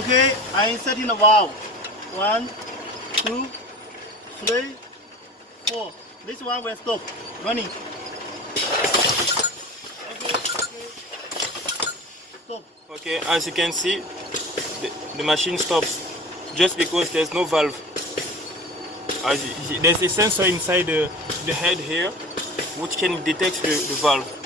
Okay, I insert in the valve. 1, 2, 3, 4. This one will stop running. Stop. Okay, as you can see, the machine stops just because there's no valve. There's a sensor inside the head here which can detect the valve.